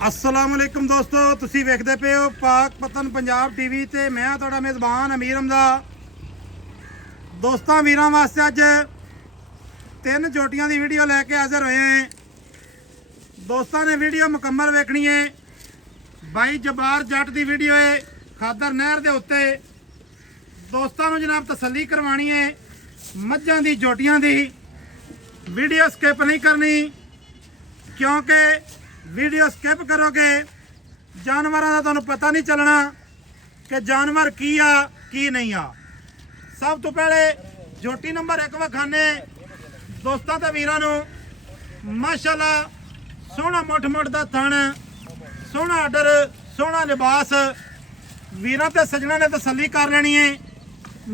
अस्सलाम वालेकुम दोस्तों, तुसी वेखदे पे हो पाक पतन पंजाब टीवी ते मैं तुहाडा मेज़बान अमीर हमदा। दोस्तों वीरां वास्ते अज 3 जोटियां दी वीडियो लैके हाज़र होए हैं। दोस्तों ने वीडियो मुकम्मल वेखनी है। भाई जबार जट दी वीडियो है खादर नहर दे उत्ते। दोस्तों नूं जनाब तसल्ली करवानी है मझां दी जोटियां दी। वीडियो स्किप नहीं करनी क्योंकि वीडियो स्किप करोगे जानवरों का तुहानूं पता नहीं चलना कि जानवर की आ की नहीं आ। सब तो पहले जोटी नंबर 1 विखाने दोस्तों ते वीरां नूं। माशाअल्लाह सोहना मुठ मुठ दा थण, सोहना आर्डर, सोहना लिबास। वीरां ते सजना ने तसल्ली कर लेनी है।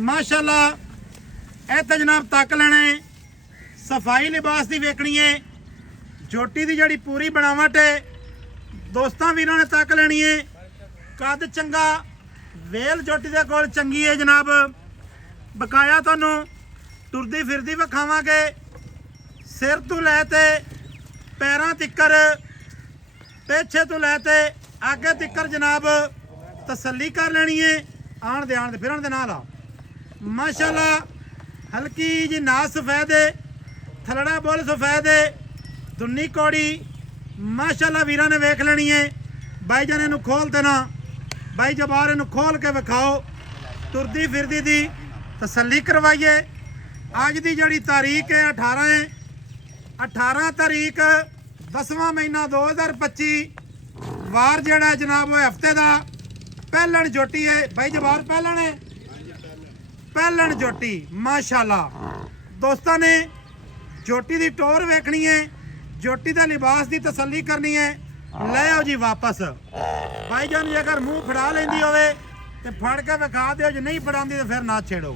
माशाअल्लाह इत्थे जनाब तक लेने सफाई लिबास की वेखनी है। जोटी की जड़ी पूरी बनावट है दोस्तों वीरां ने तक लेनी है। कद चंगा, वेल जोटी दे कोल चंगी है जनाब। बकाया तुहानूं टुरदी फिरदी विखावांगे सिर तो लैते पैरां तिक्कर, पेछे तो लैते आगे तिक्कर जनाब तसल्ली कर लेनी है। आण दे फिरन दे नाल आ। माशाअल्लाह हल्की जी नास सफेद है, थलड़ा बुल सफेद है, दुन्नी कौड़ी। माशाअल्लाह वीरां ने वेख लेनी है। भाई जान इनू खोल देना, भाई जबार इनू खोल के विखाओ। तुरदी फिरदी दी तसल्ली करवाइए। अज की जड़ी तारीख है 18 तारीख 10वां महीना 2025। वार जड़ा जनाब वो हफ्ते का पहलन जोटी है। भाई जबार पहलन है, पहलन जोटी। माशाअल्लाह दोस्तों ने जोटी की टोर वेखनी है, जोटी के लिबास की तसल्ली करनी है। ले आओ जी वापस। भाई जान जे अगर मुंह फड़ा लेंदी होवे ते फड़ के विखा दिओ, जे नहीं फड़ांदी तो फिर ना छेड़ो।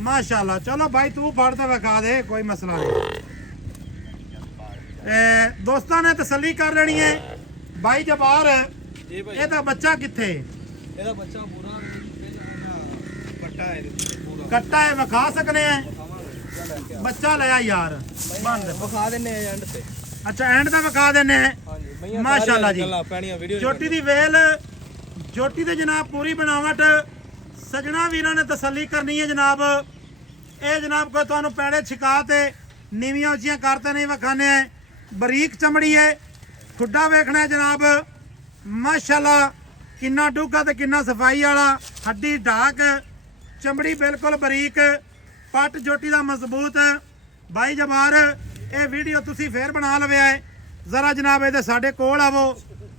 माशाअल्लाह चलो भाई तू फड़ ते विखा दे, कोई मसला नहीं। दोस्तों ने तसल्ली कर लेनी है। भाई जबार एदा बच्चा किथे? ਇਹਦਾ ਬੱਚਾ ਪੂਰਾ ਕੱਟਾ ਹੈ, ਪੂਰਾ कट्टा है, विखा सकने हैं। बच्चा लिया यार बन दे। ਵਿਖਾ ਦਿੰਨੇ ਆ ਐਂਡ ਤੇ। अच्छा एंड का विखा देने हैं। ਹਾਂਜੀ माशाअल्लाह जी ਪੈਣੀਆਂ ਵੀਡੀਓ जोटी दी वेल, जोटी दे जनाब पूरी बनावट। सजना वीरां ने तसल्ली करनी है जनाब। ये जनाब कोई तुहानूं पैड़े छिका ते नीवियां उचियां करते नहीं विखाने हैं। बरीक चमड़ी है, खुड्डा वेखना है जनाब। माशाअल्लाह किन्ना डूंगा ते किन्ना सफाई वाला। हड्डी ढाक, चमड़ी बिल्कुल बरीक, पट जोटी का मजबूत। भाई जबार ये वीडियो तुसी फिर बना लवे है। जरा जनाब ये साडे कोल आवो,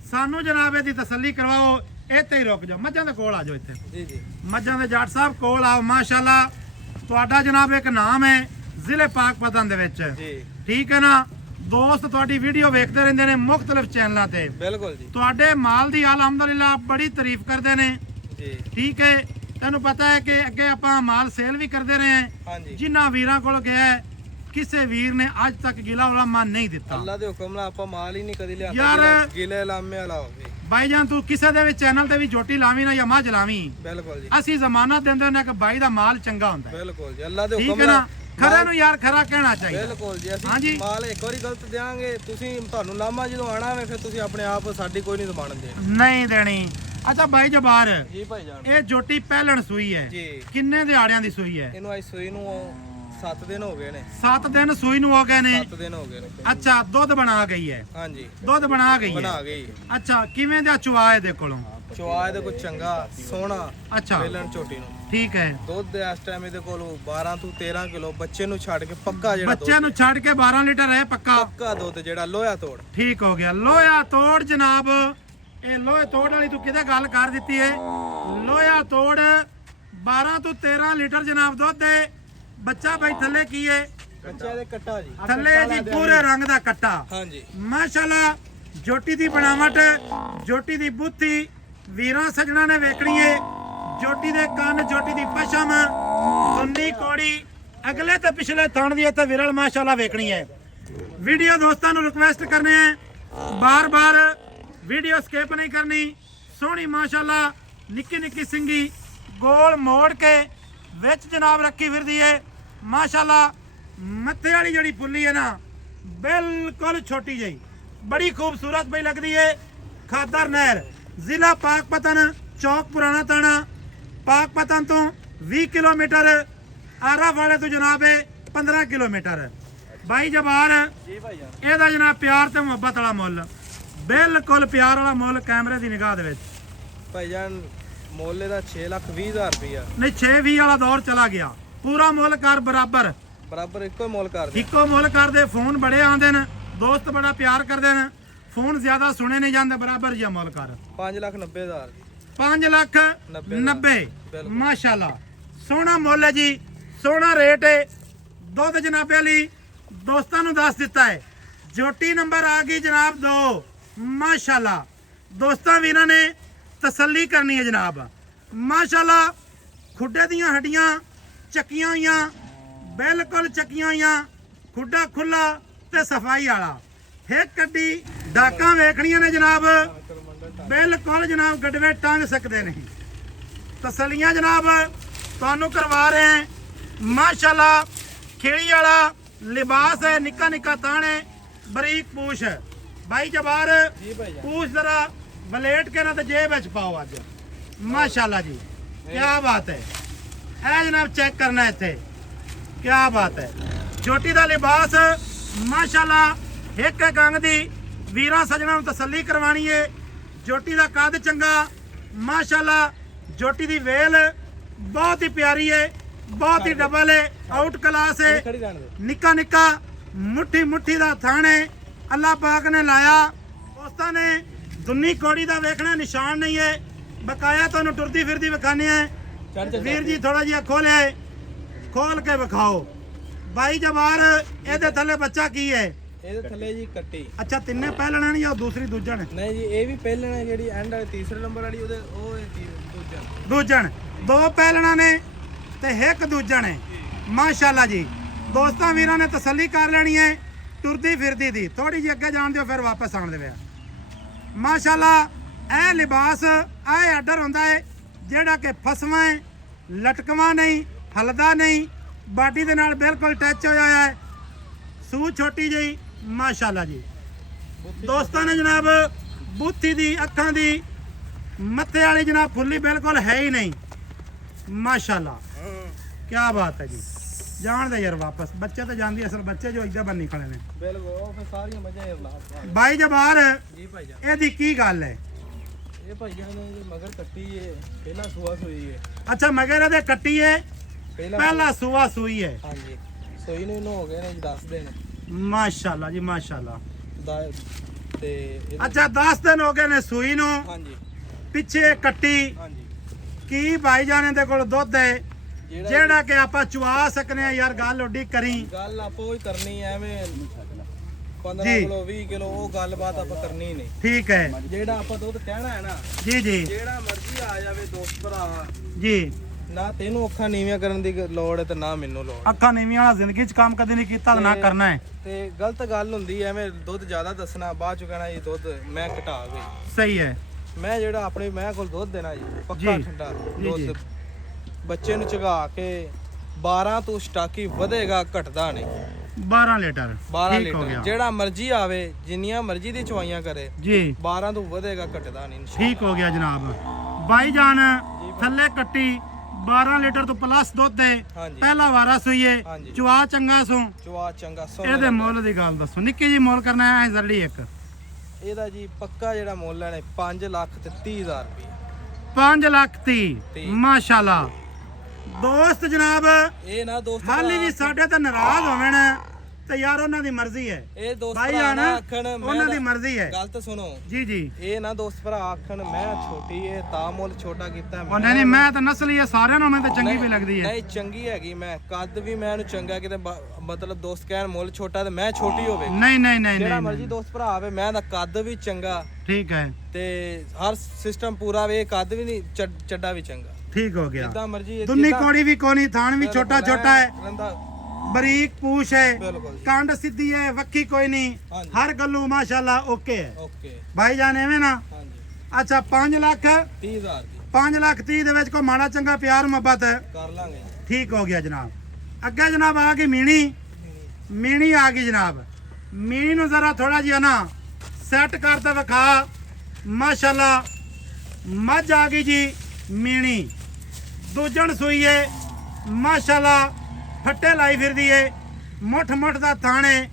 सानू जनाब ये तसल्ली करवाओ। इत्थे ही रुक जाओ, मझां दे कोल आ जाओ। इत्थे ਜੀ ਜੀ मझां दे जट साहब कोल आओ। माशाअल्लाह तुहाडा जनाब एक नाम है जिले पाक पतन दे विच। ਜੀ ठीक है ना दोस्त, तुहाडी वीडियो वेखदे रहिंदे ने मुख्तलिफ चैनलों ते। ਬਿਲਕੁਲ ਜੀ तुहाडे माल दी अलहमदुलिल्लाह बड़ी तारीफ करदे ने। ਜੀ ठीक है तैनूं पता है कि अगे आपां माल सेल भी करते रहे हैं। ਹਾਂਜੀ जिन्ना वीरां कोल गया है किसी वीर ने अज तक गिला वाला मान नहीं दिता। ਅੱਲਾ ਦੇ ਹੁਕਮ ਨਾਲ ਆਪਾਂ ਮਾਲ ਹੀ ਨਹੀਂ ਕਦੀ ਲਿਆਂਦਾ ਯਾਰ, ਜਿਹੜਾ ਗਿਲੇ ਲਾਮੇ ਵਾਲਾ ਹੋਵੇ। भाईजान तू किसी दे भी चैनल ते भी जोटी लावी ना या मझ लावी, ਬਿਲकुल जी ਅਸੀਂ ਜ਼ਮਾਨਤ ਦਿੰਦੇ ਨੇ ਕਿ ਬਾਈ ਦਾ ਮਾਲ ਚੰਗਾ ਹੁੰਦਾ ਹੈ। ਬਿਲकुल ਜੀ ਅੱਲਾ ਦੇ ਠੀਕ ਹੁਕਮ ਹੈ ਨਾ, ਨਾਲ ਖਰੇ ਨੂੰ ਯਾਰ ਖਰਾ ਕਹਿਣਾ ਚਾਹੀਦਾ। ਬਿਲकुल ਜੀ ਹਾਂਜੀ। ਅਸੀਂ ਮਾਲ ਇੱਕ ਵਾਰੀ ਗਲਤ ਦਿਆਂਗੇ, ਤੁਸੀਂ ਤੁਹਾਨੂੰ ਲਾਮਾ ਜਦੋਂ ਆਣਾ ਹੋਵੇ ਫਿਰ ਤੁਸੀਂ ਆਪਣੇ ਆਪ ਸਾਡੀ ਕੋਈ ਨਹੀਂ ਜ਼ਮਾਨਤ ਦੇਣੀ। ਨਹੀਂ ਦੇਣੀ। ਅੱਛਾ ਬਾਈ ਜਬਾਰ ਜੀ ਭਾਈ ਜਾਨ ਇਹ ਜੋਟੀ ਪਹਿਲਣ ਸੂਈ ਹੈ, ਜੀ ਕਿੰਨੇ ਦਿਹਾੜਿਆਂ ਦੀ ਸੂਈ ਹੈ? ਇਹਨੂੰ ਅੱਜ ਸੂਈ ਨੂੰ 7 ਦਿਨ ਹੋ ਗਏ ਨੇ। 7 ਦਿਨ ਸੂਈ ਨੂੰ ਹੋ ਗਏ ਨੇ। 7 ਦਿਨ ਹੋ ਗਏ ਨੇ। ਅੱਛਾ ਦੁੱਧ ਬਣਾ ਗਈ ਹੈ? ਹਾਂਜੀ ਦੁੱਧ ਬਣਾ ਗਈ ਹੈ। ਬਣਾ ਗਈ। ਅੱਛਾ ਕਿਵੇਂ ਦਾ ਚੁਆ ਇਹਦੇ ਕੋਲੋਂ? ਚੁਆ ਇਹਦੇ ਕੋਲ ਚੰਗਾ ਸੋਹਣਾ ਅੱਛਾ ਵੇਲਣ ਝੋਟੀ ਨੂੰ ਠੀਕ ਹੈ। ਦੁੱਧ ਇਸ ਟਾਈਮ ਇਹਦੇ ਕੋਲ 12 ਤੋਂ 13 ਕਿਲੋ ਬੱਚੇ ਨੂੰ ਛੱਡ ਕੇ ਪੱਕਾ ਜਿਹੜਾ ਬੱਚਿਆਂ ਨੂੰ ਛੱਡ ਕੇ 12 ਲੀਟਰ ਹੈ ਪੱਕਾ। ਪੱਕਾ ਦੁੱਧ ਜਿਹੜਾ ਲੋਹਾ ਤੋੜ। ਠੀਕ ਹੋ ਗਿਆ। ਲੋਹਾ ਤੋੜ ਜਨਾਬ, ਇਹ ਲੋਹੇ ਤੋੜ ਵਾਲੀ ਤੂੰ ਕਿਹਦੇ ਗੱਲ ਕਰ ਦਿੱਤੀ ਹੈ? ਲੋਹਾ ਤੋੜ 12 ਤੋਂ 13 ਲੀਟਰ ਜਨਾਬ ਦੁੱਧ ਹੈ। ਬੱਚਾ ਬਾਈ ਥੱਲੇ ਕੀ ਹੈ? ਬੱਚਾ ਦੇ ਕੱਟਾ ਜੀ। ਥੱਲੇ ਜੀ ਪੂਰੇ ਰੰਗ ਦਾ ਕੱਟਾ। ਹਾਂਜੀ ਮਾਸ਼ਾਅੱਲਾ ਜੋਟੀ ਦੀ ਬਣਾਵਟ, ਜੋਟੀ ਦੀ ਬੁੱਧੀ ਵੀਰਾਂ ਸਜਣਾ ਨੇ ਵੇਖਣੀ ਹੈ। ਜੋਟੀ ਦੇ ਕੰਨ, ਜੋਟੀ ਦੀ ਪਸ਼ਮ, ਦੁੰਨੀ ਕੋੜੀ, ਅਗਲੇ ਤੇ ਪਿਛਲੇ ਥਣ ਦੀ ਇੱਥੇ ਵਿਰਲ ਮਾਸ਼ਾਅੱਲਾ ਵੇਖਣੀ ਹੈ। वीडियो दोस्तों रिक्वेस्ट करने हैं बार बार वीडियो स्किप नहीं करनी। सोहनी माशाअल्लाह निक्की निक्की सिंगी गोल मोड़ के विच जनाब रखी फिरदी है। माशाअल्लाह मत्थे वाली जड़ी पुली है ना बिल्कुल छोटी जी, बड़ी खूबसूरत पई लगती है। खादर नहर, जिला पाकपतन, चौक पुराना थाना। पाकपतन तो 20 किलोमीटर, आरा वाले तो जनाब है 15 किलोमीटर। भाई जबार ਜੀ ਭਾਈ ਜਾਨ ਇਹਦਾ ਜਨਾਬ ਪਿਆਰ ਤੇ ਮੁਹੱਬਤ ਵਾਲਾ ਮੁੱਲ, ਬਿਲਕੁਲ ਪਿਆਰ ਵਾਲਾ ਮੁੱਲ ਕੈਮਰੇ ਦੀ ਨਿਗਾਹ ਦੇ ਵਿੱਚ। ਭਾਈ ਜਾਨ ਮੁੱਲ ਇਹਦਾ 6,20,000 ਰੁਪਇਆ ਨਹੀਂ 6-20 ਵਾਲਾ ਦੌਰ ਚਲਾ ਗਿਆ, ਪੂਰਾ ਮੁੱਲ ਕਰ ਬਰਾਬਰ, ਬਰਾਬਰ ਇੱਕੋ ਹੀ ਮੁੱਲ ਕਰਦੇ ਇੱਕੋ ਮੁੱਲ ਕਰਦੇ। ਫੋਨ ਬੜੇ ਆਉਂਦੇ ਨੇ, ਦੋਸਤ ਬੜਾ ਪਿਆਰ ਕਰਦੇ ਨੇ, ਫੋਨ ਜ਼ਿਆਦਾ ਸੁਣੇ ਨਹੀਂ ਜਾਂਦੇ, ਬਰਾਬਰ ਜਿਹਾ ਮੁੱਲ ਕਰ। 5,90,000 5,90,000 ਮਾਸ਼ਾਅੱਲਾ, ਸੋਹਣਾ ਮੁੱਲ ਹੈ ਜੀ, ਸੋਹਣਾ ਰੇਟ ਹੈ। ਦੁੱਧ ਜਨਾਬੇ ਲਈ ਦੋਸਤਾਂ ਨੂੰ ਦੱਸ ਦਿੱਤਾ ਹੈ। ਜੋਟੀ ਨੰਬਰ ਆ ਗਈ ਜਨਾਬ 2, ਮਾਸ਼ਾਅੱਲਾ। ਦੋਸਤਾਂ ਵੀਰਾਂ ਨੇ ਤਸੱਲੀ ਕਰਨੀ ਹੈ ਜਨਾਬ, ਮਾਸ਼ਾਅੱਲਾ। ਖੁੱਡੇ ਦੀਆਂ ਹੱਡੀਆਂ ਚੱਕੀਆਂ ਹੋਈਆਂ, ਬਿਲਕੁਲ ਚੱਕੀਆਂ ਹੋਈਆਂ, ਖੁੱਡਾ ਖੁੱਲਾ ਤੇ ਸਫਾਈ ਵਾਲਾ। ਇੱਕ ਕੱਢੀ ਡਾਕਾਂ ਵੇਖਣੀਆਂ ਨੇ ਜਨਾਬ, ਬਿਲਕੁਲ ਜਨਾਬ ਗੱਡਵੇ ਟੰਗ ਸਕਦੇ ਨਹੀਂ। ਤਸੱਲੀਆਂ ਜਨਾਬ ਤੁਹਾਨੂੰ ਕਰਵਾ ਰਹੇ ਹਾਂ, ਮਾਸ਼ਾਅੱਲਾ। ਖੇੜੀ ਵਾਲਾ ਲਿਬਾਸ ਹੈ, ਨਿੱਕਾ ਨਿੱਕਾ ਤਾਣ ਹੈ, ਬਰੀਕ ਪੂਛ ਹੈ। ਭਾਈ ਜਬਾਰ ਜੀ ਭਾਈ ਜਾਨ ਪੂਛ ਜ਼ਰਾ ਬਲੇਟ ਕੇ ਨਾ ਤੇ ਜੇਬ ਵਿੱਚ ਪਾਓ ਅੱਜ, ਮਾਸ਼ਾਅੱਲਾ ਜੀ, ਕੀ ਬਾਤ ਹੈ। ਇਹ ਜਨਾਬ ਚੈੱਕ ਕਰਨਾ ਇੱਥੇ, ਕੀ ਬਾਤ ਹੈ। ਛੋਟੀ ਦਾ ਲਿਬਾਸ ਮਾਸ਼ਾਅੱਲਾ, ਇੱਕ ਗੰਗ ਦੀ ਵੀਰਾਂ ਸੱਜਣਾ ਨੂੰ ਤਸੱਲੀ ਕਰਵਾਣੀ ਹੈ। ਜੋਟੀ ਦਾ ਕੱਦ ਚੰਗਾ, ਮਾਸ਼ਾਅੱਲਾ। ਜੋਟੀ ਦੀ ਵੇਲ ਬਹੁਤ ਹੀ ਪਿਆਰੀ ਹੈ, ਬਹੁਤ ਹੀ ਡਬਲ ਹੈ, ਆਊਟ ਕਲਾਸ ਹੈ। ਖੜੀ ਰਹਿਣ ਦੇ ਨਿੱਕਾ ਨਿੱਕਾ ਮੁੱਠੀ ਮੁੱਠੀ ਦਾ ਥਾਣੇ ਅੱਲਾਹ ਪਾਕ ਨੇ ਲਾਇਆ। ਦੋਸਤਾਂ ਨੇ ਦੁੰਨੀ ਕੋੜੀ ਦਾ ਵੇਖਣਾ ਨਿਸ਼ਾਨ ਨਹੀਂ ਹੈ, ਬਕਾਇਆ ਤੁਹਾਨੂੰ ਟੁਰਦੀ ਫਿਰਦੀ ਵਿਖਾਣੇ ਹੈ। ਵੀਰ ਜੀ ਥੋੜਾ ਜਿਹਾ ਖੋਲ ਕੇ ਵਿਖਾਓ। ਬਾਈ ਜਬਾਰ ਇਹਦੇ ਥੱਲੇ ਬੱਚਾ ਕੀ ਹੈ? ਇਹਦੇ ਥੱਲੇ ਜੀ ਕੱਟੀ। ਅੱਛਾ ਤਿੰਨੇ ਪਹਿਲਣਾ ਨੇ ਜਾਂ ਦੂਸਰੀ ਦੂਜਣ? ਨਹੀਂ ਜੀ ਇਹ ਵੀ ਪਹਿਲਣ ਹੈ, ਜਿਹੜੀ ਐਂਡ ਵਾਲੀ ਤੀਸਰੇ ਨੰਬਰ ਵਾਲੀ ਉਹਦੇ ਉਹ ਹੈ ਦੂਜਾ। ਦੂਜਣ, ਦੋ ਪਹਿਲਣਾ ਨੇ ਤੇ ਇੱਕ ਦੂਜਣ ਹੈ, ਮਾਸ਼ਾਅੱਲਾ ਜੀ। ਦੋਸਤਾਂ ਵੀਰਾਂ ਨੇ ਤਸੱਲੀ ਕਰ ਲੈਣੀ ਹੈ ਟੁਰਦੀ ਫਿਰਦੀ ਦੀ। ਥੋੜੀ ਜਿਹੀ ਅੱਗੇ ਜਾਣ ਦਿਓ ਫਿਰ ਵਾਪਸ ਆਉਣ ਦੇਵੇ, ਮਾਸ਼ਾਅੱਲਾ। ਇਹ ਲਿਬਾਸ ਇਹ ਆਰਡਰ ਹੁੰਦਾ ਹੈ ਜਿਹੜਾ ਕਿ ਫਸਵਾ ਹੈ, ਲਟਕਵਾ ਨਹੀਂ, ਹਲਦਾ ਨਹੀਂ, ਬਾਡੀ ਦੇ ਨਾਲ ਬਿਲਕੁਲ ਟੱਚ ਹੋਇਆ ਹੈ। ਸੂ ਛੋਟੀ ਜਿਹੀ, ਮਾਸ਼ਾਅੱਲਾ ਜੀ। ਦੋਸਤਾਂ ਨੇ ਜਨਾਬ ਬੂਥੀ ਦੀ, ਅੱਖਾਂ ਦੀ, ਮੱਥੇ ਵਾਲੀ ਜਨਾਬ ਫੁੱਲੀ ਬਿਲਕੁਲ ਹੈ ਹੀ ਨਹੀਂ, ਮਾਸ਼ਾਅੱਲਾ। ਕੀ ਬਾਤ ਹੈ ਜੀ। ਜਾਣ ਦੇ ਯਾਰ ਵਾਪਸ, ਬੱਚੇ ਤਾਂ ਜਾਂਦੀ, ਅਸਲ ਬੱਚੇ ਜੋ ਇੱਦਾਂ ਬੰਨੀ ਖੜੇ ਨੇ। ਬਿਲਕੁਲ ਉਹ ਫਿਰ ਸਾਰੀਆਂ ਮੱਝਾਂ ਇਹ ਲਾਭ। ਬਾਈ ਜਬਾਰ ਜੀ ਭਾਈ ਜਾਨ ਇਹਦੀ ਕੀ ਗੱਲ ਹੈ? ਇਹ ਭਾਈ ਜਾਨ ਇਹ ਮਗਰ ਕੱਟੀ ਹੈ, ਪਹਿਲਾ ਸੂਆ ਸੂਈ ਹੈ। ਅੱਛਾ ਮਗਰ ਇਹਦੇ ਕੱਟੀ ਹੈ, ਪਹਿਲਾ ਸੂਆ ਸੂਈ ਹੈ। ਹਾਂਜੀ ਸੂਈ ਨੂੰ ਇਹਨੂੰ ਹੋ ਗਏ ਨੇ 10 ਦਿਨ। ਮਾਸ਼ਾਅੱਲਾ ਜੀ, ਮਾਸ਼ਾਅੱਲਾ। ਤੇ ਅੱਛਾ 10 ਦਿਨ ਹੋ ਗਏ ਨੇ ਸੂਈ ਨੂੰ, ਹਾਂਜੀ ਪਿੱਛੇ ਕੱਟੀ। ਹਾਂਜੀ ਕੀ ਭਾਈ ਜਾਨ ਦੇ ਕੋਲ ਦੁੱਧ ਹੈ ਜਿਹੜਾ ਕਿ ਆਪਾਂ ਚੁਆ ਸਕਨੇ ਆ? ਯਾਰ ਗੱਲ ਉੱਡੀ ਕਰੀ, ਗੱਲ ਆਪਾਂ ਉਹ ਹੀ ਕਰਨੀ ਐ, ਐਵੇਂ 15 ਜੀ। ਕਿਲੋ 20 ਕਿਲੋ ਉਹ ਗੱਲਬਾਤ ਆਪਾਂ ਕਰਨੀ ਨਹੀਂ। ਠੀਕ ਹੈ ਜਿਹੜਾ ਆਪਾਂ ਦੁੱਧ ਕਹਿਣਾ ਹੈ ਨਾ, ਜੀ ਜੀ ਜਿਹੜਾ ਮਰਜ਼ੀ ਆ ਜਾਵੇ ਦੋਸਤ ਭਰਾ, ਜੀ। ਨਾ ਤੈਨੂੰ ਅੱਖਾਂ ਨੀਵੀਆਂ ਕਰਨ ਦੀ ਲੋੜ ਹੈ ਤੇ ਨਾ ਮੈਨੂੰ ਲੋੜ। ਅੱਖਾਂ ਨੀਵੀਂ ਵਾਲਾ ਜ਼ਿੰਦਗੀ 'ਚ ਕੰਮ ਕਦੇ ਨਹੀਂ ਕੀਤਾ ਤੇ ਨਾ ਕਰਨਾ ਹੈ। ਤੇ ਗਲਤ ਗੱਲ ਹੁੰਦੀ ਐ ਐਵੇਂ ਦੁੱਧ ਜ਼ਿਆਦਾ ਦੱਸਣਾ, ਬਾਅਦ ਚ ਕਹਿਣਾ ਜੀ ਦੁੱਧ ਮੈਂ ਘਟਾ ਗਈ। ਸਹੀ ਹੈ ਮੈਂ ਜਿਹੜਾ ਆਪਣੇ ਮੈਂ ਕੋਲ ਦੁੱਧ ਦੇਣਾ ਜੀ ਪੱਕਾ ਜੀ। ਠੰਡਾ ਜੀ, ਜੀ। ਦੁੱਧ, ਬੱਚੇ ਨੂੰ ਚਗਾ ਕੇ 12 ਤੋਂ ਸਟਾਕੀ ਵਧੇਗਾ, ਘਟਦਾ ਨਹੀਂ। 12 ਲੀਟਰ 12 ਠੀਕ ਹੋ ਲੀਟਰ ਗਿਆ ਜਿਹੜਾ ਮਰਜ਼ੀ ਆਵੇ, ਜਿੰਨੀਆਂ ਮਰਜ਼ੀ ਦੀ ਚਵਾਈਆਂ ਕਰੇ, ਜੀ। 12 ਤੋਂ ਵਧੇਗਾ, ਘਟਦਾ ਨਹੀਂ। ਠੀਕ ਹੋ ਗਿਆ ਜਨਾਬ। ਬਾਈ ਜਾਨ ਥੱਲੇ ਕੱਟੀ 12 ਲੀਟਰ ਤੋਂ ਪਲੱਸ ਦੁੱਧ ਹੈ, ਹਾਂਜੀ ਪਹਿਲਾ ਵਾਰਾ ਸੂਈਏ, ਹਾਂਜੀ। ਚੁਆ ਚੰਗਾ ਸੂ। ਚਵਾ ਚੰਗਾ ਇਹਦੇ ਮੁੱਲ ਦੀ ਗੱਲ ਦੱਸੋ, ਨਿੱਕੀ ਜੀ ਮੁੱਲ ਕਰਨਾ ਹੈ ਜ਼ਰੜੀ ਇੱਕ? ਇਹਦਾ ਜੀ ਪੱਕਾ ਜਿਹੜਾ ਮੁੱਲ ਹੈ 5,30,000 ਰੁਪਏ। 5,30,000 ਮਾਸ਼ਾਅੱਲਾ। ਦੋਸਤ ਜਨਾਬ ਇਹ ਨਾ ਦੋਸਤ ਹਾਲੀ ਵੀ ਸਾਡੇ ਤਾਂ ਨਾਰਾਜ਼ ਹੋਵਣ ਤੇ ਯਾਰ ਉਹਨਾਂ ਦੀ ਮਰਜ਼ੀ ਹੈ। ਇਹ ਦੋਸਤ ਭਾਈ ਭਰਾ ਜਾਨ ਨਾ ਆਖਣ ਉਹਨਾਂ ਦੀ ਮਰਜ਼ੀ ਹੈ। ਗੱਲ ਤਾਂ ਸੁਣੋ ਜੀ ਜੀ। ਇਹ ਨਾ ਦੋਸਤ ਭਰਾ ਆਖਣ ਮੈਂ ਛੋਟੀ ਏ ਤਾਂ ਮੁੱਲ ਛੋਟਾ ਕੀਤਾ। ਉਹ ਨਹੀਂ ਨਹੀਂ, ਮੈਂ ਤਾਂ ਨਸਲੀ ਹੈ, ਸਾਰਿਆਂ ਨੂੰ ਮੈਂ ਤਾਂ ਚੰਗੀ ਵੀ ਲੱਗਦੀ ਹੈ। ਨਹੀਂ ਚੰਗੀ ਹੈਗੀ, ਮੈਂ ਕੱਦ ਵੀ ਮੈਂ ਇਹਨੂੰ ਚੰਗਾ ਕਿਤੇ ਮਤਲਬ ਦੋਸਤ ਕਹਿਣ ਮੁੱਲ ਛੋਟਾ ਤੇ ਮੈਂ ਛੋਟੀ ਹੋਵੇ। ਨਹੀਂ ਨਹੀਂ ਨਹੀਂ ਜਿਹੜਾ ਨਹੀਂ, ਮਰਜ਼ੀ ਦੋਸਤ ਭਰਾ ਆਵੇ, ਮੈਂ ਦਾ ਕੱਦ ਵੀ ਚੰਗਾ ਠੀਕ ਹੈ, ਤੇ ਹਰ ਸਿਸਟਮ ਪੂਰਾ ਵੇ, ਕੱਦ ਵੀ ਨਹੀਂ ਚੱਡਾ ਵੀ ਚੰਗਾ, ਠੀਕ ਹੋ ਗਿਆ। ਜਿੱਦਾਂ ਮਰਜ਼ੀ ਦੁੰਨੀ ਕੋੜੀ ਵੀ ਕੋਨੀ, ਥਾਣ ਵੀ ਛੋਟਾ ਛੋਟਾ ਹੈ, ਰਹਿੰਦਾ ਬਰੀਕ ਪੂਛ ਹੈ, ਬਿਲਕੁਲ ਜੀ। ਕੰਡ ਸਿੱਧੀ ਹੈ, ਵੱਖੀ ਕੋਈ ਨਹੀਂ, ਹਾਂਜੀ। ਹਰ ਗੱਲੋਂ ਮਾਸ਼ਾਅੱਲਾ ਓਕੇ ਹੈ। ਓਕੇ ਭਾਈ ਜਾਨ ਐਵੇਂ ਨਾ। ਹਾਂਜੀ ਅੱਛਾ 5,30,000 30,000 ਦੀ 5,30,000 ਦੇ ਵਿੱਚ ਕੋਈ ਮਾੜਾ ਚੰਗਾ ਪਿਆਰ ਮੁਹੱਬਤ ਹੈ, ਕਰ ਲਾਂਗੇ। ਠੀਕ ਹੋ ਗਿਆ ਜਨਾਬ। ਅੱਗੇ ਜਨਾਬ ਆ ਗਈ ਮੀਣੀ। ਮੀਣੀ ਆ ਗਈ ਜਨਾਬ। ਮੀਣੀ ਨੂੰ ਜ਼ਰਾ ਥੋੜਾ ਜਿਹਾ ਨਾ ਸੈੱਟ ਕਰਦਾ ਵਿਖਾ ਮਾਸ਼ਾਅੱਲਾ। ਮੱਝ ਆ ਗਈ ਜੀ ਮੀਣੀ, ਦੂਜਣ ਸੂਈ ਏ ਮਾਸ਼ਾਅੱਲਾ, ਫੱਟੇ ਲਾਈ ਫਿਰਦੀ ਏ, ਮੁੱਠ ਦਾ ਥਾਣ ਏ।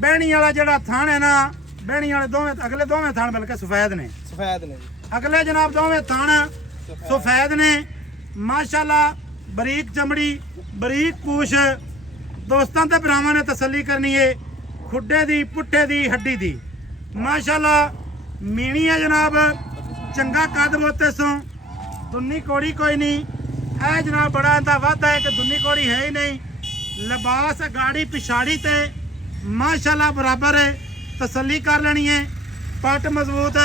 ਬਹਿਣੀ ਵਾਲਾ ਜਿਹੜਾ ਥਾਣ ਹੈ ਨਾ, ਬਹਿਣੀ ਵਾਲੇ ਦੋਵੇਂ ਅਗਲੇ ਦੋਵੇਂ ਥਾਣ ਬਲਕਿ ਸਫੈਦ ਨੇ, ਸਫੈਦ ਨੇ ਜੀ, ਅਗਲੇ ਜਨਾਬ ਦੋਵੇਂ ਥਾਣ ਸਫੈਦ ਨੇ ਮਾਸ਼ਾਅੱਲਾ। ਬਰੀਕ ਚਮੜੀ, ਬਰੀਕ ਪੂਛ। ਦੋਸਤਾਂ ਤੇ ਭਰਾਵਾਂ ਨੇ ਤਸੱਲੀ ਕਰਨੀ ਏ ਖੁੱਡੇ ਦੀ, ਪੁੱਠੇ ਦੀ, ਹੱਡੀ ਦੀ ਮਾਸ਼ਾਅੱਲਾ। ਮੀਣੀ ਹੈ ਜਨਾਬ, ਚੰਗਾ ਕੱਦ ਬੋਤੇ ਸੋਂ, ਦੁੰਨੀ ਕੋੜੀ ਕੋਈ ਨਹੀਂ। ਇਹ ਜਨਾਬ ਬੜਾ ਇਹਦਾ ਵਾਧਾ ਹੈ ਕਿ ਦੁੰਨੀ ਕੋੜੀ ਹੈ ਹੀ ਨਹੀਂ। ਲਿਬਾਸ ਗਾੜੀ ਪਿਛਾੜੀ ਤੇ ਮਾਸ਼ਾਅੱਲਾ ਬਰਾਬਰ ਹੈ। ਤਸੱਲੀ ਕਰ ਲੈਣੀ ਹੈ, ਪੱਟ ਮਜ਼ਬੂਤ,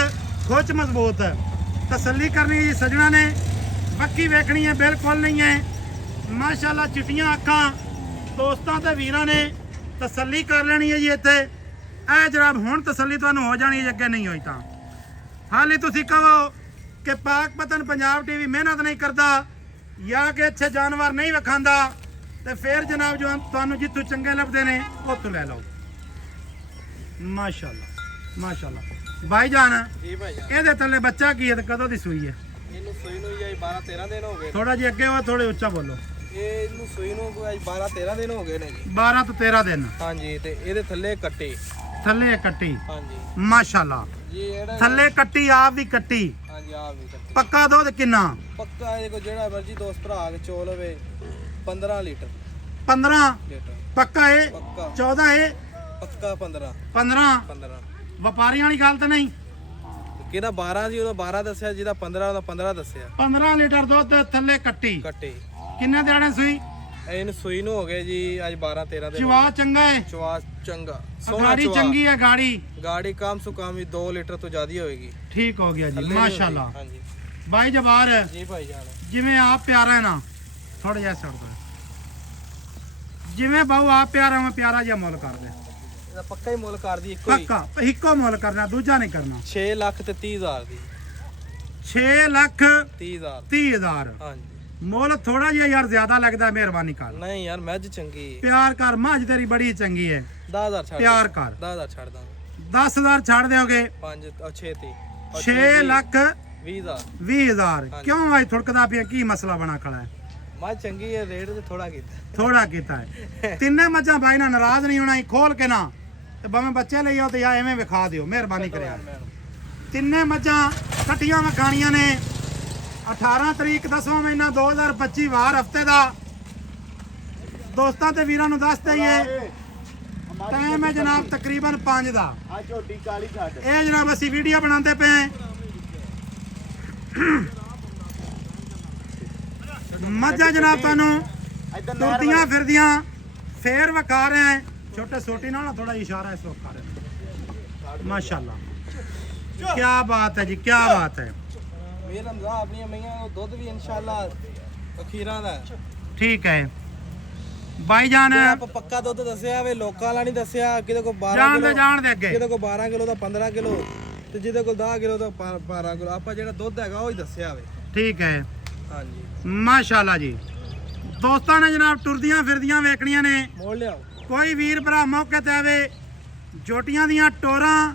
ਖੁੱਚ ਮਜ਼ਬੂਤ। ਤਸੱਲੀ ਕਰਨੀ ਹੈ ਸਜਣਾ ਨੇ, ਬੱਕੀ ਵੇਖਣੀ ਹੈ ਬਿਲਕੁਲ ਨਹੀਂ ਹੈ ਮਾਸ਼ਾਅੱਲਾ। ਚਿੱਟੀਆਂ ਅੱਖਾਂ, ਦੋਸਤਾਂ ਤੇ ਵੀਰਾਂ ਨੇ ਤਸੱਲੀ ਕਰ ਲੈਣੀ ਹੈ ਜੀ ਇੱਥੇ। ਇਹ ਜਨਾਬ ਹੁਣ ਤਸੱਲੀ ਤੁਹਾਨੂੰ ਹੋ ਜਾਣੀ ਹੈ, ਅੱਗੇ ਨਹੀਂ ਹੋਈ ਤਾਂ। ਹਾਲੇ ਤੁਸੀਂ ਕਹੋ ਕਿ ਪਾਕ ਪਤਨ ਪੰਜਾਬ ਟੀਵੀ ਮਿਹਨਤ ਨਹੀਂ ਕਰਦਾ ਜਾਂ ਕਿ ਅੱਛੇ ਜਾਨਵਰ ਨਹੀਂ ਵਿਖਾਉਂਦਾ, ਤੇ ਫਿਰ ਜਨਾਬ ਜੋ ਤੁਹਾਨੂੰ ਜਿੱਥੋਂ ਚੰਗੇ ਲੱਭਦੇ ਨੇ ਉੱਥੋਂ ਲੈ ਲਓ ਮਾਸ਼ਾਅੱਲਾ ਮਾਸ਼ਾਅੱਲਾ। ਭਾਈ ਜਾਨ ਜੀ ਭਾਈ ਜਾਨ, ਇਹਦੇ ਥੱਲੇ ਬੱਚਾ ਕੀ ਹੈ ਤੇ ਕਦੋਂ ਦੀ ਸੂਈ ਹੈ? ਇਹਨੂੰ ਸੂਈ ਨੂੰ ਜੀ 12-13 ਦਿਨ ਹੋ ਗਏ। ਥੋੜਾ ਜਿਹਾ ਅੱਗੇ ਹੋ, ਥੋੜੇ ਉੱਚਾ ਬੋਲੋ। ਇਹਨੂੰ ਸੂਈ ਨੂੰ 12-13 ਦਿਨ ਹੋ ਗਏ ਨੇ ਜੀ। 12 ਤੋਂ 13 ਦਿਨ ਹਾਂਜੀ, ਤੇ ਇਹਦੇ ਥੱਲੇ ਕੱਟੀ। ਥੱਲੇ ਕੱਟੀ ਹਾਂਜੀ ਮਾਸ਼ਾਅੱਲਾ। ਜੀ, ਇਹੜਾ ਥੱਲੇ ਕੱਟੀ, ਆਪ ਵੀ ਕੱਟੀ। ਹਾਂਜੀ, ਆ ਵੀ ਕੱਟੀ। ਪੱਕਾ ਦੁੱਧ ਕਿੰਨਾ? ਪੱਕਾ ਇਹ ਕੋ ਜਿਹੜਾ ਮਰਜੀ ਦੋਸਤ ਭਰਾ ਕੇ ਚੋਲ ਹੋਵੇ 15 ਲੀਟਰ 15 ਲੀਟਰ ਪੱਕਾ ਏ? ਪੱਕਾ 14 ਏ? ਪੱਕਾ 15 15 ਵਪਾਰੀਆਂ ਵਾਲੀ ਗੱਲ ਤਾਂ ਨਹੀਂ? ਕਿਹਦਾ 12 ਸੀ ਉਹਦਾ 12 ਦੱਸਿਆ, ਜਿਹਦਾ 15 ਉਹਦਾ 15 ਦੱਸਿਆ। 15 ਲੀਟਰ ਦੁੱਧ ਥੱਲੇ ਕੱਟੀ। ਕੱਟੀ ਕਿੰਨੇ ਦਿਹਾੜੇ ਸੂਈ? ਇਹਨੂੰ ਸੂਈ ਨੂੰ ਹੋ ਗਏ ਜੀ ਅੱਜ 12-13 ਦਿਨ। ਚਵਾ ਚੰਗਾ ਏ? ਚਵਾ ਚੰਗਾ, ਸੋਹਣਾ ਗਾੜੀ ਚਵਾ। ਚੰਗੀ ਹੈ ਗਾੜੀ? ਗਾੜੀ ਕਮ ਸੋ ਕਮ ਵੀ 2 ਲੀਟਰ ਤੋਂ ਜ਼ਿਆਦਾ ਹੋਏਗੀ। ਠੀਕ ਹੋ ਗਿਆ ਜੀ ਥੱਲੇ ਮਾਸ਼ਾਅੱਲਾ। ਹਾਂਜੀ ਬਾਈ ਜਬਾਰ ਜੀ ਭਾਈ ਜਾਨ, ਜਿਵੇਂ ਆਪ ਪਿਆਰਾ ਹੈ ਨਾ, ਥੋੜਾ ਜਿਹਾ ਛੱਡ ਦੋ। ਜਿਵੇਂ ਬਾਹੂ ਆਪ ਪਿਆਰਾ, ਮੈਂ ਪਿਆਰਾ ਜਿਹਾ ਮੁੱਲ ਕਰ ਦੇ। ਇਹਦਾ ਪੱਕਾ ਹੀ ਮੁੱਲ ਕਰਦੀ ਇੱਕੋ ਹੀ। ਪੱਕਾ ਇੱਕੋ ਮੁੱਲ ਕਰਨਾ, ਦੂਜਾ ਨਹੀਂ ਕਰਨਾ। 6 ਲੱਖ ਤੇ 30 ਹਜ਼ਾਰ ਦੀ। 6 ਲੱਖ 30 ਹਜ਼ਾਰ 30 ਹਜ਼ਾਰ ਹਾਂਜੀ। ਮੁੱਲ ਥੋੜਾ ਜਿਹਾ ਯਾਰ ਜ਼ਿਆਦਾ ਲੱਗਦਾ, ਮਿਹਰਬਾਨੀ ਕਰ। ਨਹੀਂ ਯਾਰ, ਮੱਝ ਚੰਗੀ ਹੈ। ਪਿਆਰ ਕਰ, ਮੱਝ ਤੇਰੀ ਬੜੀ ਚੰਗੀ ਹੈ। 10,000 ਛੱਡ। ਪਿਆਰ ਕਰ। 10,000 ਛੱਡ ਦਾਂਗੇ। 10,000 ਛੱਡ ਦਿਓਗੇ? 5 6 ਤੇ 6 ਲੱਖ 20 ਹਜ਼ਾਰ 20 ਹਜ਼ਾਰ। ਕਿਉਂ ਅੱਜ ਥੁੜਕਦਾ ਪਿਆ? ਕੀ ਮਸਲਾ ਬਣਾ ਖੜਾ ਹੈ? ਮੱਝ ਚੰਗੀ ਹੈ, ਰੇਟ ਤੇ ਥੋੜਾ ਕੀਤਾ। ਥੋੜਾ ਕੀਤਾ ਹੈ। ਤਿੰਨੇ ਮੱਝਾਂ ਬਾਈ ਨਾਲ ਨਾਰਾਜ਼ ਨਹੀਂ ਹੋਣਾ, ਖੋਲ ਕੇ ਨਾ ਤੇ ਭਾਵੇਂ ਬੱਚੇ ਲਈ ਆਓ ਤੇ ਜਾਂ ਐਵੇਂ ਵਿਖਾ ਦਿਓ, ਮਿਹਰਬਾਨੀ ਕਰਿਆ। ਤਿੰਨੇ ਮੱਝਾਂ ਕੱਟੀਆਂ ਵਿਖਾਣੀਆਂ ਨੇ। 18 ਤਰੀਕ 10ਵਾਂ ਮਹੀਨਾ 2025 ਵਾਰ ਹਫਤੇ ਦਾ। ਦੋਸਤਾਂ ਤੇ ਵੀਰਾਂ ਨੂੰ ਦੱਸ ਦਈਏ ਟਾਈਮ ਹੈ ਜਨਾਬ ਤਕਰੀਬਨ 5 ਦਾ। ਆ ਝੋਟੀ ਕਾਲੀ ਛੱਡ। ਇਹ ਜਨਾਬ ਅਸੀਂ ਵੀਡੀਓ ਬਣਾਉਂਦੇ ਪਏ। ਮੱਝਾਂ ਜਨਾਬ ਤੁਹਾਨੂੰ ਤੁਰਦੀਆਂ ਫਿਰਦੀਆਂ ਫੇਰ ਵਿਖਾ ਰਹੇ ਹੈ। ਛੋਟੇ ਛੋਟੀ ਨਾਲ ਥੋੜਾ ਇਸ਼ਾਰਾ ਇਸ ਵਕਤ ਕਰ ਰਹੇ ਮਾਸ਼ਾਅੱਲਾ। ਕੀ ਬਾਤ ਹੈ ਜੀ, ਕੀ ਬਾਤ ਹੈ। ਮੇਰ ਰਮਜ਼ਾਨ ਆਪਣੀਆਂ ਮਈਆਂ ਨੂੰ ਦੁੱਧ ਵੀ ਇਨਸ਼ਾਅੱਲਾ ਅਖੀਰਾਂ ਦਾ। ਠੀਕ ਹੈ ਬਾਈ ਜਾਨ, ਆਪਾਂ ਪੱਕਾ ਦੁੱਧ ਦੱਸਿਆ ਵੇ, ਲੋਕਾਂ ਵਾਲਾ ਨਹੀਂ ਦੱਸਿਆ। ਕਿਹਦੇ ਕੋਲ 12 ਜਾਣ ਕਿਲੋ, ਦੇ ਜਾਣ ਦੇ ਅੱਗੇ। ਕਿਹਦੇ ਕੋਲ 12 ਕਿਲੋ ਦਾ 15 ਕਿਲੋ, ਤੇ ਜਿਹਦੇ ਕੋਲ 10 ਕਿਲੋ ਦਾ 12 ਕਿਲੋ। ਆਪਾਂ ਜਿਹੜਾ ਦੁੱਧ ਹੈਗਾ ਉਹ ਹੀ ਦੱਸਿਆ ਵੇ। ਠੀਕ ਹੈ ਹਾਂਜੀ ਮਾਸ਼ਾਅੱਲਾ ਜੀ। ਦੋਸਤਾਂ ਨੇ ਜਨਾਬ ਟੁਰਦੀਆਂ ਫਿਰਦੀਆਂ ਵੇਖਣੀਆਂ ਨੇ। ਮੋੜ ਲਿਆਓ। ਕੋਈ ਵੀਰ ਭਰਾ ਮੌਕੇ ਤੇ ਆਵੇ, ਜੋਟੀਆਂ ਦੀਆਂ ਟੋਰਾਂ,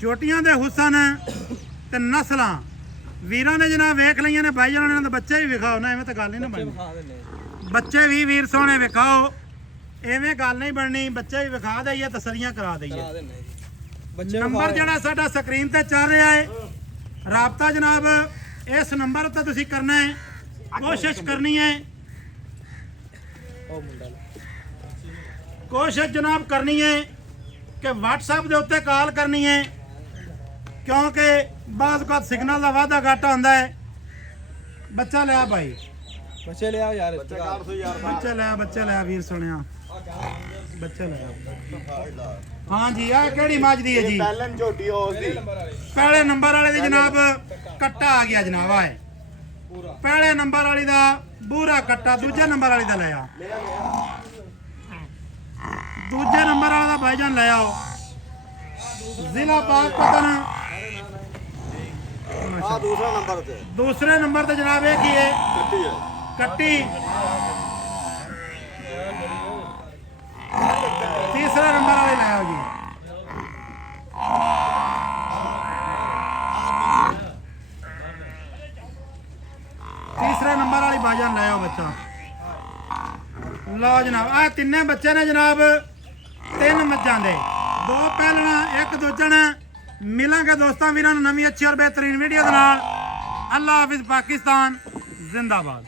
ਜੋਟੀਆਂ ਦੇ ਹੁਸਨ ਤੇ ਨਸਲਾਂ ਵੀਰਾਂ ਨੇ ਜਨਾਬ ਵੇਖ ਲਈਆਂ ਨੇ। ਬਾਈ ਜਨਾਂ ਨੇ ਬੱਚੇ ਵੀ ਵਿਖਾਓ ਨਾ, ਐਵੇਂ ਤਾਂ ਗੱਲ ਨਹੀਂ ਨਾ ਬਣਨੀ। ਵਿਖਾ ਦਿੰਦੇ ਬੱਚੇ ਵੀ ਵੀਰ ਸੋਹਣੇ ਵਿਖਾਓ, ਐਵੇਂ ਗੱਲ ਨਹੀਂ ਬਣਨੀ। ਬੱਚੇ ਵੀ ਵਿਖਾ ਦਈਏ, ਤਸੱਲੀਆਂ ਕਰਾ ਦਈਏ। ਕਰਾ ਦਿੰਦੇ ਜੀ। ਬੱਚੇ ਨੰਬਰ ਜਿਹੜਾ ਸਾਡਾ ਸਕਰੀਨ ਤੇ ਚੱਲ ਰਿਹਾ ਹੈ, ਰਾਬਤਾ ਜਨਾਬ ਇਸ ਨੰਬਰ ਉੱਤੇ ਤੁਸੀਂ ਕਰਨਾ ਹੈ। ਕੋਸ਼ਿਸ਼ ਕਰਨੀ ਹੈ, ਉਹ ਮੁੰਡਾ ਕੋਸ਼ਿਸ਼ ਜਨਾਬ ਕਰਨੀ ਹੈ ਕਿ WhatsApp ਦੇ ਉੱਤੇ ਕਾਲ ਕਰਨੀ ਹੈ, ਕਿਉਂਕਿ ਬਾਅਦ ਵਕਤ ਸਿਗਨਲ ਦਾ ਵਾਧਾ ਘਾਟਾ ਹੁੰਦਾ ਹੈ। ਬੱਚਾ ਲਿਆ ਬਾਈ, ਬੱਚੇ ਲਿਆਓ ਯਾਰ। ਬੱਚੇ ਲਿਆ ਵੀਰ ਸੁਣਿਆ, ਬੱਚੇ ਲਿਆ। ਹਾਂ ਜੀ, ਆਹ ਕਿਹੜੀ ਮੱਝ ਦੀ ਹੈ ਜੀ? ਪਹਿਲਨ ਝੋਟੀ ਉਸ ਦੀ। ਪਹਿਲੇ ਨੰਬਰ ਵਾਲੇ ਦੀ ਜਨਾਬ ਕੱਟਾ ਆ ਗਿਆ ਜਨਾਬ। ਆਏ ਪਹਿਲੇ ਨੰਬਰ ਵਾਲੀ ਦਾ ਬੂਰਾ ਕੱਟਾ, ਦੂਜੇ ਨੰਬਰ ਵਾਲੀ ਦਾ ਲੈ ਆ। ਦੂਜੇ ਨੰਬਰ ਵਾਲਾ ਦਾ ਭਾਈਜਾਨ ਲੈ ਆਓ। ਜ਼ਿਲ੍ਹਾ ਪਾਕਪਤਨ। ਆ ਦੂਸਰਾ ਨੰਬਰ ਤੇ। ਦੂਸਰੇ ਨੰਬਰ ਤੇ ਜਨਾਬ ਇਹ ਕੀ ਹੈ? ਕੱਟੀ ਹੈ। ਕੱਟੀ। ਤੀਸਰੇ ਨੰਬਰ ਵਾਲੇ ਲੈ ਆਓ ਜੀ। ਬਾਜਾਂ ਲੈ ਆਓ ਬੱਚਾ। ਲਓ ਜਨਾਬ ਆ ਤਿੰਨੇ ਬੱਚੇ ਨੇ ਜਨਾਬ, 3 ਮੱਝਾਂ ਦੇ, 2 ਪਹਿਲਣਾ 1 ਦੂਜਣ। ਮਿਲਾਂਗੇ ਦੋਸਤਾਂ ਵੀਰਾਂ ਨੂੰ ਨਵੀਂ ਅੱਛੀ ਔਰ ਬਿਹਤਰੀਨ ਵੀਡੀਓ ਦੇ ਨਾਲ। ਅੱਲਾ ਹਾਫਿਜ਼, ਪਾਕਿਸਤਾਨ ਜ਼ਿੰਦਾਬਾਦ।